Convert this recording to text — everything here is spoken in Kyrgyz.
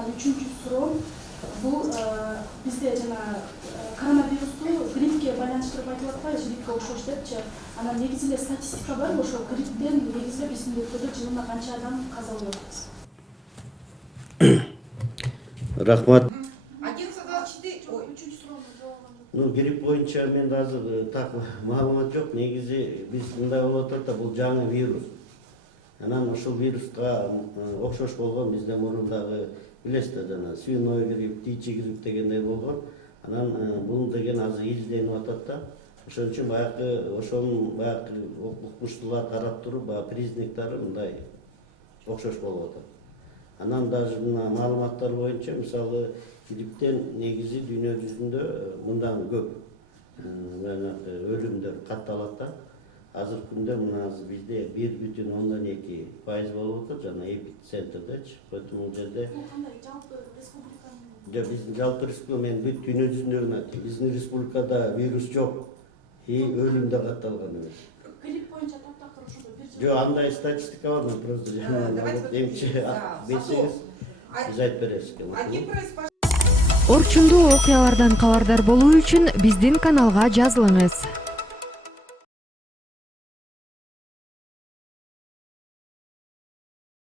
Анан үчүнчү суроо бул бизде жана коронавирусту гриппке байланыштырып айтылып атпайбы, гриппке окшош депчи. Анан негизи эле статистика барбы ошо грипптен негизи эле биздин өлкөдө жылына канча адам каза болот? Рахмат. 11.24. Ой, Үчүнчү суроону жооп алгам. Ну, грипп боюнча менде азыр так маалымат жок. Негизи биз мындай болуп атат да, бул жаңы вирус. Анан ушул вируска окшош болгон бизде мурун дагы билесиздер, жана свиной грипп, птичий грипп дегендей болгон. Анан бул деген азыр изилденип атат да. Ошон үчүн ошонун укмуштуулар карап туруп, признактары мындай окшош болуп атат. Анан даже мына маалыматтар боюнча, мисалы, грипптен негизи дүйнө жүзүндө мындан көп өлүмдөр катталат да. Азыркы күндө мына бизде 1,2% болуп атат, жана эпицентрдечи. Поэтому бул жерде Бул кандай жалпы республиканын? биздин жалпы республика, мен бүт дүйнө жүзүндөгүн айтайын. Биздин республикада вирус жок, өлүм да катталган эмес. Грипп боюнча таптакыр ошондой бир жыл. Жок, андай статистика бар, мен просто эмчи берсеңиз биз айтып беребиз. 1%. Орчундуу окуялардан кабардар болуу үчүн биздин каналга жазылыңыз.